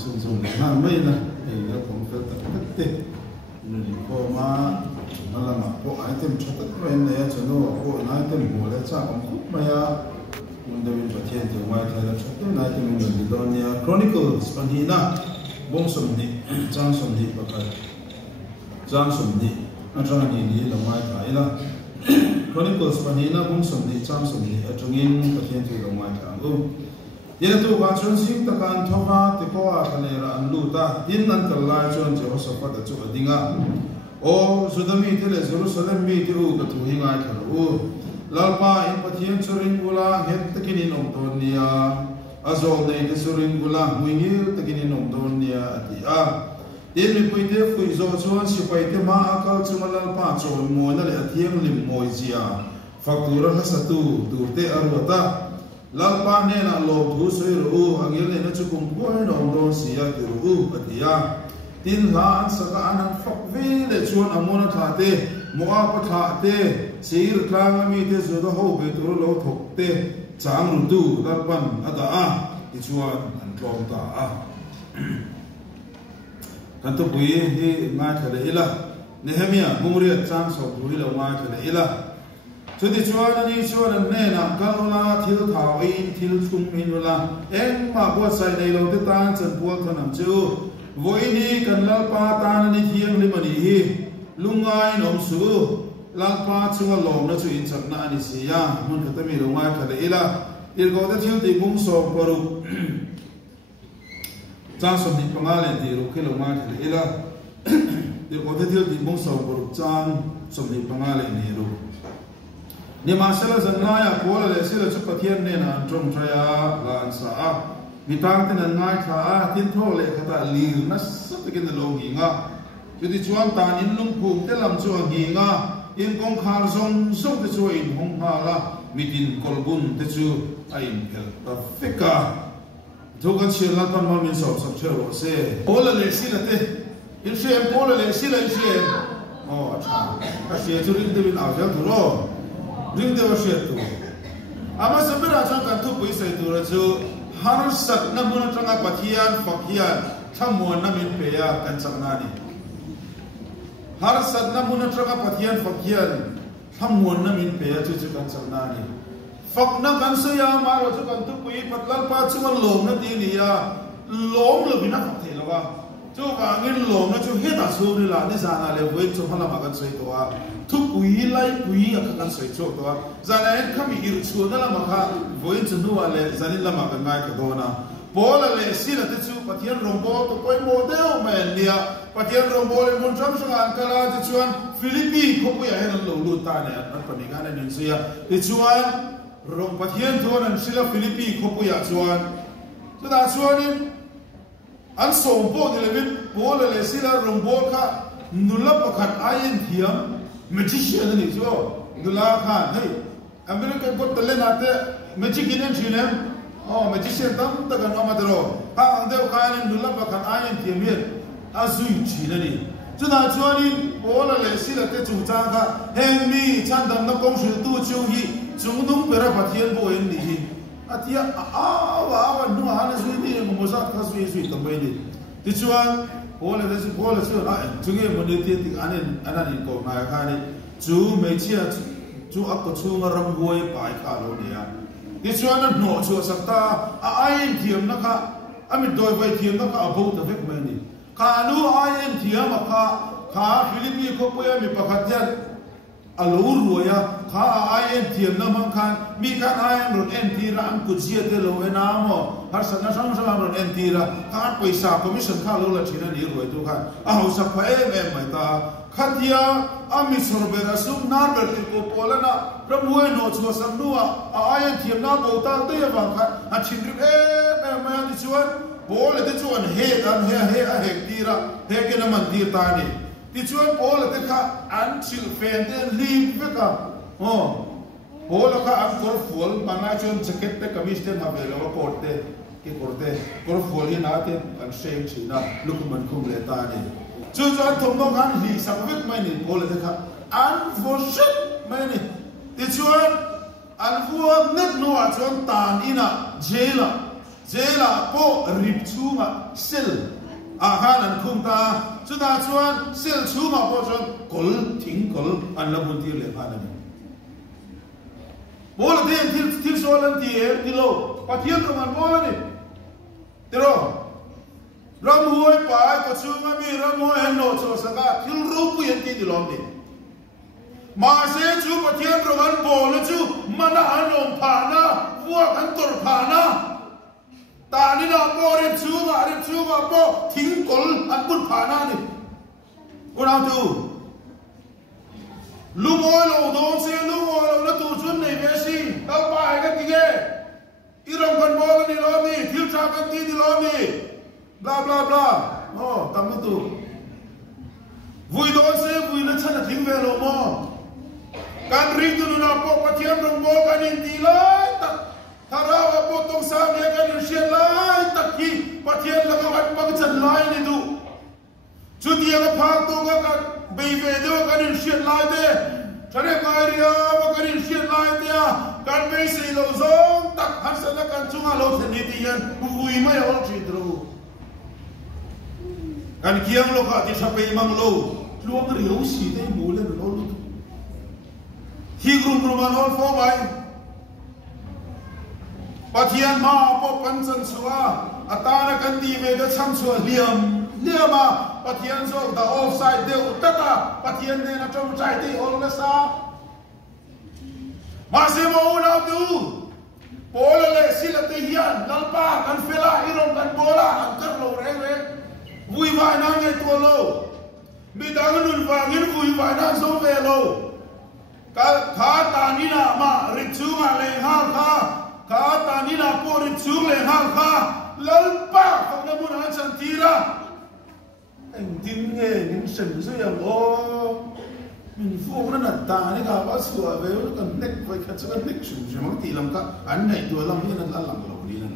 sung sung na mai na e la pom fel ta te ni ko ma mala ma ko item chata ko en ya chano ko item mo le cha om khut ma ya unda win pathian te mai thala chata na item ni Babylonia Chronicles panina bong som ni chang som ni pakal chang som ni atang ni la mai tha ila Chronicles panina bong som ni chang som ni atangin pathian te la mai tha Yaitu bacaan sing tekan thoka tekoa kanera anluta din nan kalai chuan Jehoshaphat achu adinga o Sudami tele Jerusalem mi tiu ka thu hingai tharu lalpa in pathian churin gula het takinin omton nia azol nei te churin gula huingil takinin omton nia atia din mi puite fui zo chuan sipai te ma akal chumalal chon mo na le athiam lim moi zia faktura hasatu durte arwata lalpa ne na lo thu soi ru angil ne na chukum koi no don sia ti ru atia tin la an saka an fak ve le chuan amona tha te moa pa tha te sir tlang mi te zo do ho be tu lo thok te chang ru du lalpan ada a ti chuan an tlom ta a kan to bui hi ma tha le ila Nehemia mungria chang so bui lo ma tha le ila Jadi cuaca ni cuaca nena kalau la til thawin til kum inula eng ma buat sai nei lo te tan chan pual thanam chu voi ni kan lal pa tan ni thiang limani hi lungai nom su lal pa chu lom na chu in chakna ani sia mun khatami lo ngai khale ila il go te thil ti bung so paru cha som ni pangale ti ru khelo ngai khale ila il go te thil ti bung so paru chan som ni pangale ni ru ni masala zanaya kola le sila chupathian ne na trong traya la ansa a mitang tin ngai tha a tin tho le khata lir na sapikin lo gi nga judi chuan tan in lung phum te lam chu gi nga in kong khar song song te chu in hong ha la mitin kolbun te chu ain khel ta fika thokan chil la pan ma min so sab chero se kola le sila te in shem kola le sila in shem oh acha a she chu rin te bin a ja tu ro ring de washet tu ama sabira chang kan thu pui sai tu ra chu har sat na mun tanga pathian fakhian thamon na min pe ya kan changna ni har sat na mun tanga pathian fakhian thamon na min pe ya chu kan changna ni fak na kan se ya ma ro chu kan thu pui patlal pa chu man lom na ti ni ya lom lo bina ka the lawa chu wa ngin lom na chu he ta su ni la ni sa na le wei chu hala ma kan sai to wa thu pui lai pui a kan sai cho to zana en khami ir chu na la ma kha voin chu nu ale zanin la ma kan ngai ka dona bola le sila te chu pathian rombo to poi model men nia pathian rombo le mon cham sang an kala te chuan Philippi ko pu ya hen lo lu ta ne an pa ni ga ne nin sia te chuan rom pathian thon an sila Philippi ko pu ya chuan chu da chuan an som po de le bola le sila rombo kha nulla pakhat ayen thiam magician ni so dula khan hey American got the lenate magic in chinem oh magician tam ta kan amadro ha andeu khan nulla pakhat ayen thiam hier azui chinani chuna chuani bola le sila te chu cha ka heng mi chan dam na kong shu tu chu hi chung dum pera pathian bo en ni hi atia wa nu ha na zui ni mo sa ka zui tambai ni ti chuan bola le chu na chunge mo ne ti anan ko na ka ni chu me chia chu ak ko chu ngaram goi pai kha lo nia ti chuan no chu sakta ai thiam na kha ami doi bai thiam na ka abo ta vek mai ni ka nu ai thiam kha Philippi ko pu ya mi pakhat jan alo ruya kha ai thiam na man khan mi kan ai ron en ti ra am ku chia te lo na mo har sa na sang sang ron en ti ra ka paisa commission kha lo la thina ni roi tu kha a ho sa pha em mai ta khatia ami sorbera sum na ber ti ko polana pramuai no chu sam nu a ai thiam na bo ta te wa kha a chin ri mai ni chuan bole te chuan he a he ti ra he ke na man ti ta ni ti chuan bole te kha an chil fen te li ve ka oh bole kha an kor fual mana chuan jacket te kamis te na ve lo kot te ke korte kor fual hi na te an shame china lukman khum le ta ni chu chuan thom no kan li sak vek mai ni bole te kha an for shit mai ni ti chuan an vuam net no a chuan tan ina jela jela po rip chunga sel ahan an khum ta chuta chuan sel chunga po chon kol thing kol an labun tir le phan ani bol de thil solan ti lo pathian ko man bol ani tero ram huai pa ko chunga mi ram huai no cho saka thil ru pu yan ti dilom ni ma se chu pathian ro an bol chu mana anom phana wa kan tor phana ta ni na po ri chunga po thing kol an pun phana ni una tu lumoi lo don se lumoi lo na tu chun nei ve si ta pa ga ti ge irong kan bol ni lo ni thil cha kan ti di lo ni bla bla bla oh tam tu vui don se vui na chana thing ve lo mo kan ring tu na po pathian rong bo kan in ti lai tak tharawa po tong sa me kan in shen lai tak ki pathian la ka bang chan lai ni tu chu ti ga pha tu ga kan bei ve de kan in shen lai de thare mai ria wa kan in shen lai de kan bei se lo zong tak han sa na kan chunga lo the ni ti yan vui mai hol chi dro kan kiang lo ka ti sa pe mang lo luang riu si de mu le lo lu hi grum grum an hol fo mai pathian ma po kan chan suwa atana kan ti ve de cham suwa liama pathian so da offside de utata pathian ne na trong chai de ol na sa ma se mo na tu bola le sila te hian lalpa kan fela irom kan bola an kar lo re vui vai na nge to lo mi dang nun va ngin vui vai na so ve lo ka kha ta ni na ma ri chu ma le ha kha ta ni na po ri chu le ha kha lalpa ko na mun han san tira anh tin nghe những sừng dưới à ô mình phu nó đặt ta này cả bác sửa về nó còn nét với cái chỗ nét chủ chỉ mong tỷ làm cả anh này tuổi làm như là làm lâu đi nè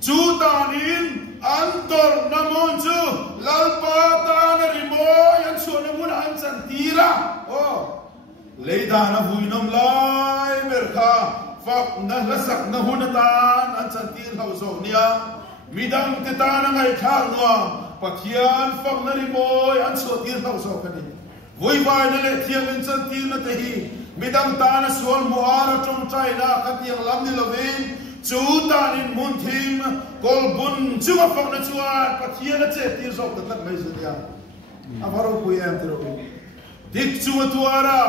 chú ta nín anh tổ nam môn chú lalpa ta na rimo anh xuân nó muốn anh chân tira ô lấy ta nó vui nom lai mer kha phật nó là sắc nó hun ta anh chân tira hậu sầu nia midang kita na ngay khang no pathian phang na ri moi an so tir hau so kani voi vai na le thiam in chan tir na te hi midang ta na sual mo ara trong chai na khatiang lam ni lovin chu ta nin mun thim kol bun chu ma phang na chuwa pathian na che tir so ta tak mai su dia avaro ku em tero dik chu tuara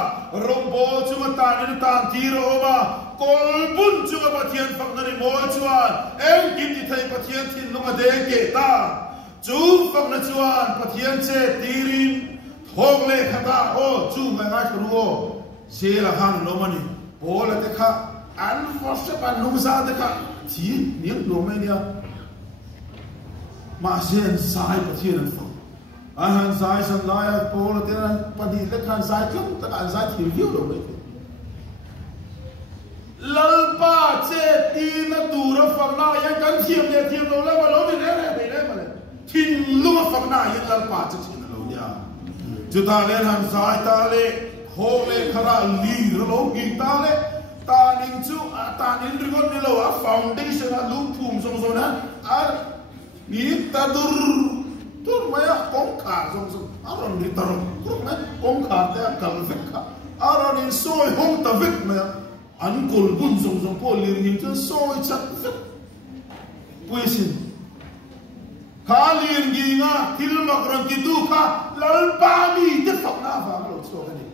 rombo chu ta ni ta tiro ba kol bun chu ga pathian phang na ri moi chuan em kim ti thai pathian thin lunga de ke ta chu phang na chuan pathian che tirin thong le khata o chu ma nga ruo se la han no mani bola te kha an forse pa nu sa te kha thi niang lo me nia ma sen sai pathian an phang an sai san lai bola te pa di le khan sai chung ta an sai thi viu lo me lalpa che ti na tu ra phang na yang kan thiam le thiam lo la ma lo ni le ma le thin lu ma phang na yang lalpa che thin lo ya chu ta le han sai ta le ho le khara li lo gi ta le ta ning chu ta ning ri gon ni lo a foundation a lu phum song song na a ni ta dur ma ya kong kha song song a ron ni ta ron ma kong kha ta kal vek kha a ron ni soi hong ta vek ma an kol bun zong po lir nim chu soi chat vek puisin kha lir gi nga til mak ron ki tu kha lal pa mi te phok na va lo so ka ni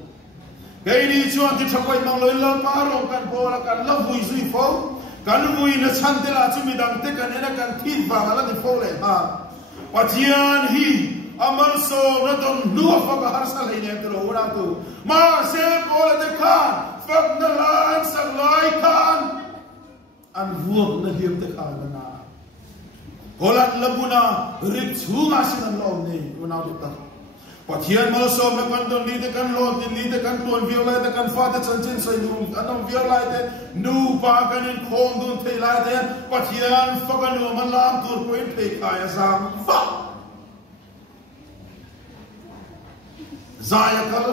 kai ni chuan ti thakoi mang loi lal pa ron kan po la kan la vui zui fo kan vui na chan te la chu mi dang te kan ena kan thit va la ni fo le ha pathian hi amal so na don nu fa ka har sa le ne to ora tu ma se po la te kha phật na lan sang lai khan an vuông na hiểm te khan na kolat labuna rip chunga sin an lom ni una du ta pathian mal so na kan don ni te kan lom ni te kan tuan viol lai te kan fa te chan chin sai nu anam viol lai te nu pa kan in khom dun thei lai te pathian fa kan nu man lam tur ko in thei khai sam fa zaya kal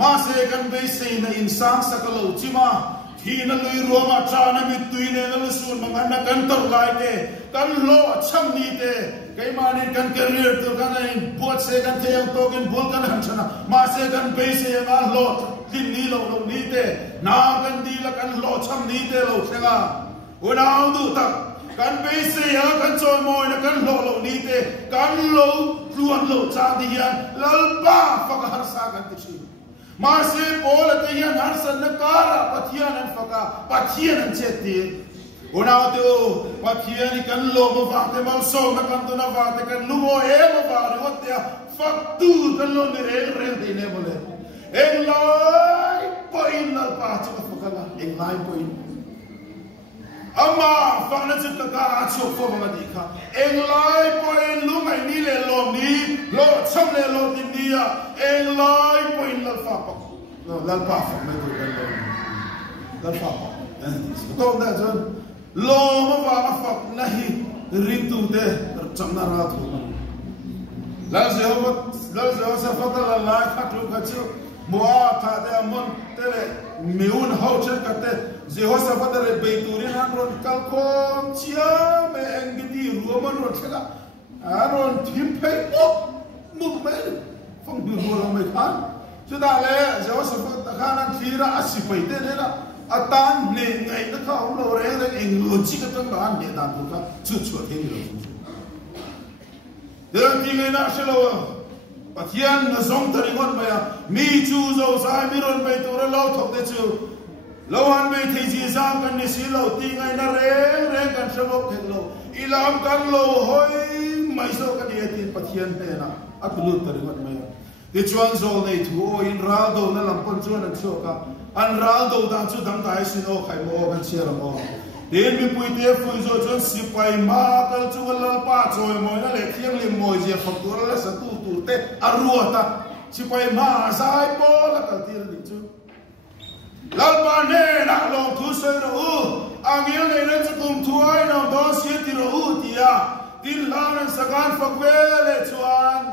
ma se kan be se na insang sakalo chima thì nó lùi rùa mà cha nó bị tùy nên nó xuống mà ngăn nó cần tàu lại thế cần lo chăm đi thế cái mà nên cần career từ cái này buat xe cần theo tôi cần buat cần hàng chana mà xe cần base xe mà lo tin đi lo lo đi thế na cần đi là cần lo chăm đi thế lo xe à ôi nào đủ thật cần base xe cần chơi mồi là cần lo đi thế cần lo luôn lo cha đi hiện lal ba phật har sa cần thế mà sẽ bỏ là cái hiện har sa nó cả pathian anh phật pathian anh chết đi Una tu pathian ni kan lo mo va te mal so na kan tu na va te kan lu mo e mo va ri wat ya faktur kan lo ni re de ne bole eng lai point na pa chu ka fakala eng lai point ama fa na chu ka chu fo ma di kha eng lai point lu mai ni le lo ni lo cham le lo ti ni ya eng lai point la fa pa no la pa fa me tu kan lo la fa pa to na jon lo ma va phật nahi ritu te chamna ra thu la zeo sa phật la la khat lu ka chu moa tha de amon te le meun hau chen ka te zeo sa phật re be tu ri han ron kal ko chia me engdi ru man ron thela aron thim pe muk me phong du ro me khan chu da le zeo sa phật khan an thira asi pe te le la atan ne ngai ta kha om lo re re eng lo chi ka tang ban ne da tu ka chu chu the ni lo de ti ngai na shelo pathian na zong ta ri ngon ba ya mi chu zo sai mi ron mai tu ra lo thok de chu lo han me thei ji sang kan ni si lo ti ngai na re kan shelo ke lo ilam kan lo hoi mai so ka ni ti pathian ne na atulu ta ri ngon ma ya ti chuan zo nei thu o in ra do na lam pon chuan an so ka an ral do da chu dam tai sin o khai mo kan chia ram o den mi pui te fui zo chon si pai ma kal chu lal pa choi mo na le thiang lim mo je phak tur la sa tu te arua ta si pai ma sai po la kal tir ni chu lal pa ne na lo thu sai ro u angil ne ne chu tum thuai no do si ti ro u ti ya tin la nan sagan phak ve le chuan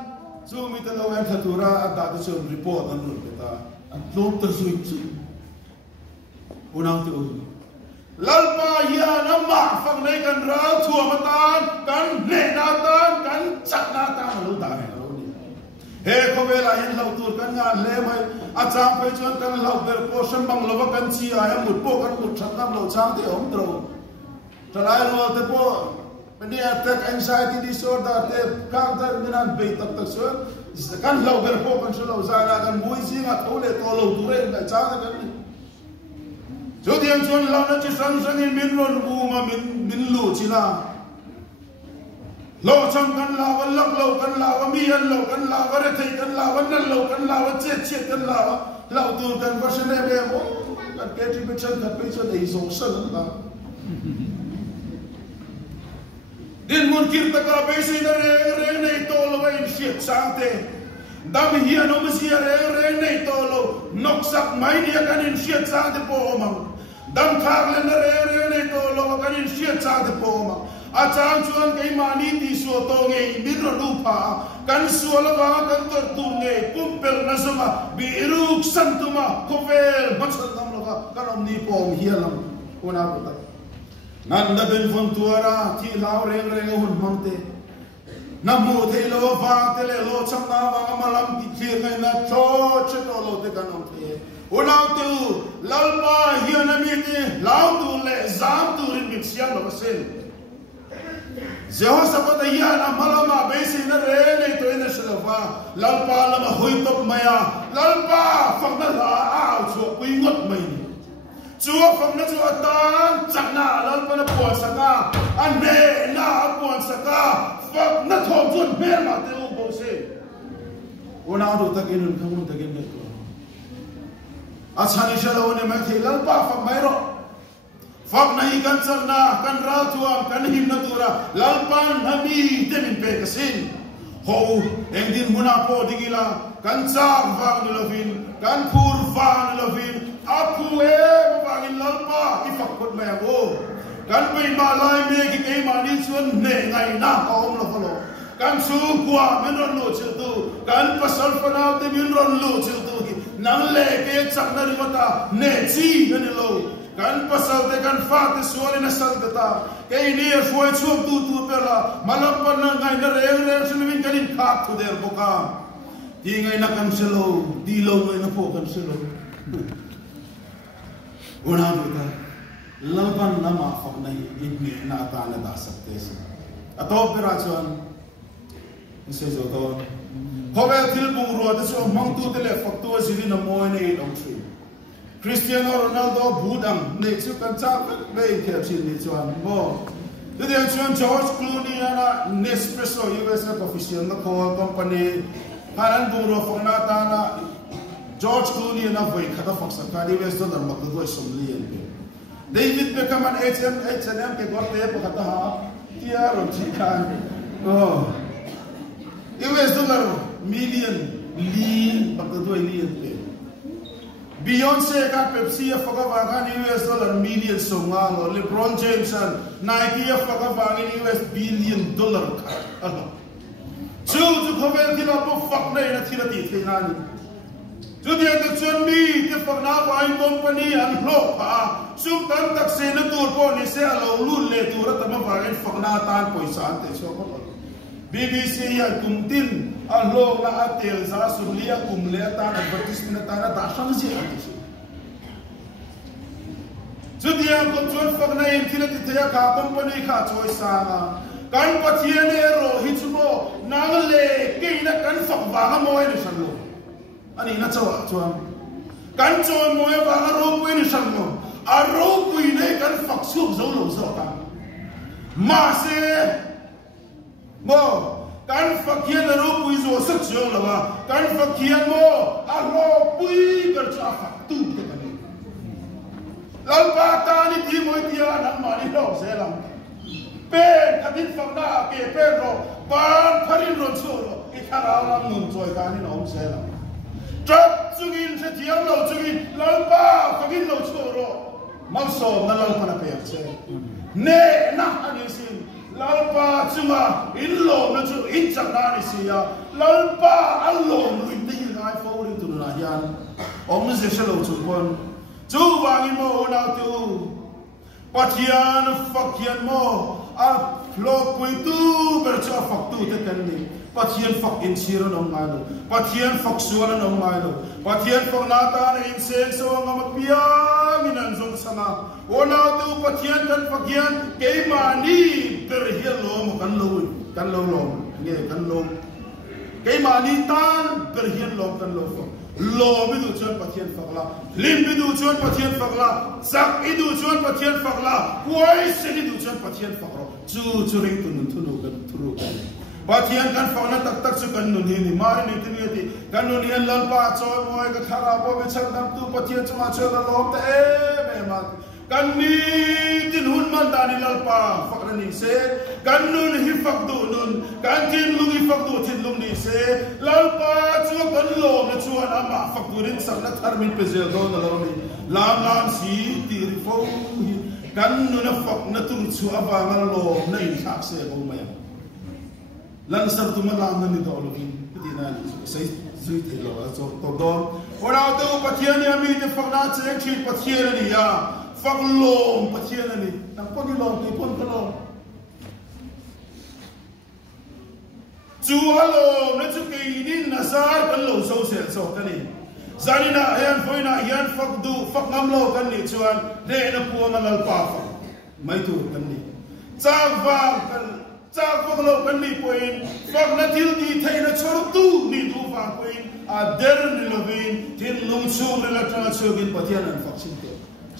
chu mi te lo en thatura ata tu chu report an ru ta an lom ta su chu unang tu lalpa ya nama fang nei kan ra thua matan kan ne na tan kan chat na ta lu ta he lo ni he ko vela in lo tur kan nga le mai a chang pe chon kan lo ber ko sam bang lo kan chi a mut po kan mut chat nam lo chang te om tro trai ro te po many attack anxiety disorder te kang tar minan be tak tak so kan lo ber po kan so lo za na kan mui si nga thole to lo tu re na chang ta kan cho diam chon la na chi sang sang in min ron bu ma min lu chi na lo cham kan la wa lak lo kan la wa mi an lo kan la wa re thei kan la wa nan lo kan la wa che kan la wa lao tu kan wa shne be mo kan ke ti be chan kan pe chon ei so san la din mun kir ta ka be si na re nei to lo wa in shit sang te dam hi no ma si re nei to lo nok sak mai ni kan in shit sang te po ma dam khak le na re nei to lo kan in shit sang te po ma a chang chuan kai mani ti so to nge min ro lu pha kan so la wa kan tor tu nge pum pel na sama bi ruk san tu ma ko vel ma chal dam lo ka kan om ni pom hi lam ona ko ta nan da ben von tuara ti lao reng hun mang te namu te lo va te le lo cham na wa ma lam ti thir ngai na cho che to lo te kan om te ona tu lalpa hi na mi te lao tu le zam tu rin mit sian lo sen Zeho sabat iya na malama besi na re nei to ina shalafa lalpa lama hui top maya lalpa fakna la au chu pui ngot mai ni chu fakna chu atan chakna lalpa na po saka an me na po saka fakna thom chun mer ma te u bo se ona do takin un khamun takin ne to achani shalo ne ma the lalpa fak mai ro fak nahi kan charna kan ra thuam kan him na tura lalpan hami temin pe kasin ho engdin muna po digila kan chak wang ni lovin kan phur wang ni lovin apu e wangin lalpa ifak khot ma go kan pe ma lai me ki ke ma ni chuan ne ngai na om lo lo kan su kwa men ron lo chil tu kan pasal fanau te min ron lo chil tu nang le ke chak na ri mata ne chi ni lo kan pasal te kan fa te suali na sal te ta ke ni foi chup tu pela malam pan na ngai na reng sumin kanin kha tu der boka di ngai na kan selo di lo ngai na po kan selo una ta laban nama fa nai in na ta na da sakte se ato pera chuan se zo to hovel til bung ro ta so mang tu te le fak tu zili na moi nei dong tri Cristiano Ronaldo budang nei chu kan cha bei ke chin ni chuan bo tu de chuan George Clooney ana Nespresso US official na call company haran bung ro fak na ta na George Clooney na voi khata fak sa ka US dollar mak tu voi som lian pe David Beckham an H&M ke gorte pa khata ha tia ro chi kan oh US dollar million li mak tu voi lian pe Beyonce ka Pepsi a fagawang US dollar million songalo LeBron James and Nike a fagawang US billion dollar ka chu khovel thila po fak nei na thila ti theinani chu dia ta chon mi te fak na wine company an hlo pa sum tan tak se na tur po ni se alo lul le tur ta ma wa fak na tan poisa ante so ko BBC ya kumtin alo la atel za sulia kumle ta advertisement ta da sang ji ati judia ko chon fak na in thila ti thaya ka company kha choi sa na kan pathian e ro hichumo nang le ke na kan fak wa ha moi ni san lo ani na chawa chuan kan choi moi wa ha ro pui ni san lo a ro pui ne kan fak su zo lo zo ta ma se mo kan fakhian ro pui zo sak chong lawa kan fakhian mo a ro pui ber cha fak tu te kan lam pa ta ni ti moi tia na ma ni lo se lam pe kadin fak na ke pe ro ban pharin ro chu ro I thara lam nun choi ka ni nom se lam trap chungin se thiam lo chungin lam pa fakin lo chu ro mal so na lam pa na pe che ne na ani sin lalpa chunga in lo na chu in chang na ni sia lalpa al lo lui ni ngai fo ri tu na yan om se se lo chu kon chu wang mo na tu pathian fakhian mo a lo pui tu ber cha fak tu te kan ni pathian fak in siro no ngai lo pathian fak suan no ngai lo pathian fak na ta in se so ngam pia min an zong sana ona tu pathian kan fakhian ke mani ber hian lo mo kan lo nge kan lo ke mani tan ber hian lo kan lo lo bi du chuan pathian fakla lim bi du chuan pathian fakla sak i du chuan pathian fakla wai se ni du chuan pathian fakro chu ring tu nun thunu kan thuru pathian kan fakna tak tak chu kan nun hi ni mari ni tin ti kan nun hian lan pa choi moi ka thara po be chang dam tu pathian chuma choi la lo te me ma kan ni tin hun man da ni lal pa fakra ni se kan nun hi fak du nun kan tin lung hi fak du tin lung ni se lal pa chu kan lo na chu ana ma fak du rin sak na thar min pe zel do na lo ni lam si ti ri fo kan nun fak na tu chu aba ngal lo na in thak se bo ma lan sar tu ma lam na ni do lo in ti na ni sai zui te lo so to do ora tu pathian ni ami te fak na che chi pathian ni ya fak lom pathian ni nang ko ni lom ni pon ko lom chu halo na chu ke ni nazar kan lo so se so kan ni zanina hian foina hian fak du fak ngam lo kan ni chuan de na pu ma lal pa fa mai tu kan ni chak fak lo kan ni poin fak na til di thai na chor tu ni du fa poin a der ni lovin tin lung chu le la tra chu gin pathian an fak sin te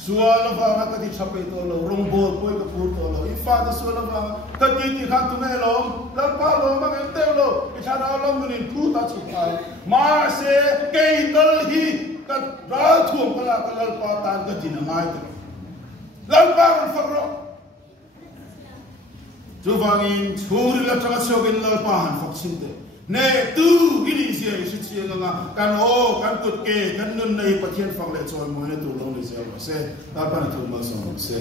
suala ba ka ti chape to lo rong bol poi ka pur to lo I fa da suala ba ka ti kha tu me lo la pa lo ma ke te lo I cha da lo ni thu ta chu pai ma se ke tal hi ka ra thuam ka la ka lal pa tan ka tin mai te lal pa ron fak ro chu wangin churi la tra chu gin lal pa han fak sin te ne tu ini sia si sia nga kan o kan kut ke kan nun nei pathian fak le choi mo ne tu lo ni se ta pa na tu ma so se